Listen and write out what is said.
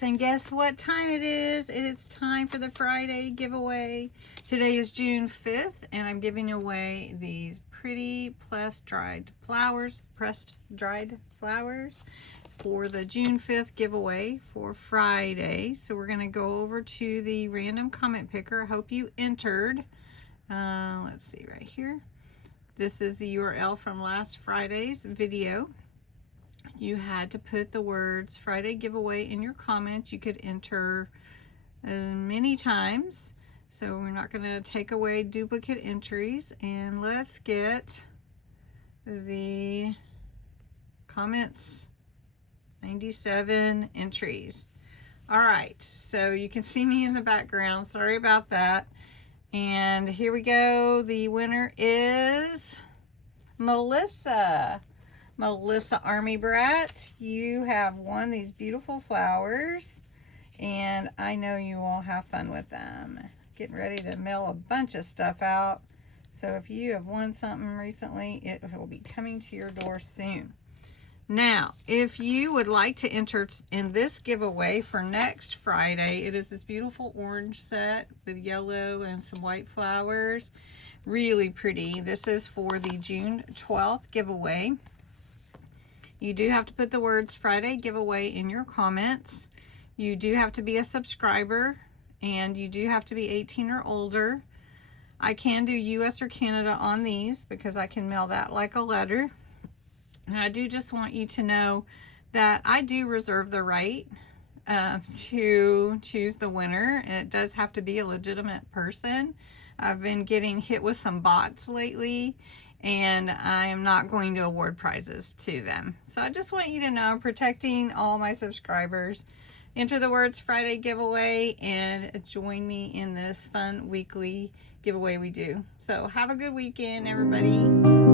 CindyALewis, and guess what time it is? It is time for the Friday giveaway. Today is June 5th, and I'm giving away these pretty pressed dried flowers for the June 5th giveaway for Friday. So we're going to go over to the random comment picker. I hope you entered. Let's see right here. This is the URL from last Friday's video. You had to put the words Friday giveaway in your comments. You could enter many times, so we're not going to take away duplicate entries. And let's get the comments. 97 entries. All right, so you can see me in the background. Sorry about that. And here we go. The winner is Melissa Army Brat. You have won these beautiful flowers, and I know you will have fun with them. Getting ready to mail a bunch of stuff out, so if you have won something recently, it will be coming to your door soon. Now, if you would like to enter in this giveaway for next Friday, it is this beautiful orange set with yellow and some white flowers. Really pretty. This is for the June 12th giveaway. You do have to put the words Friday giveaway in your comments. You do have to be a subscriber, and you do have to be 18 or older. I can do US or Canada on these because I can mail that like a letter. And I do just want you to know that I do reserve the right to choose the winner. And it does have to be a legitimate person. I've been getting hit with some bots lately, and I am not going to award prizes to them. So I just want you to know I'm protecting all my subscribers. Enter the words Friday giveaway and join me in this fun weekly giveaway we do. So have a good weekend, everybody.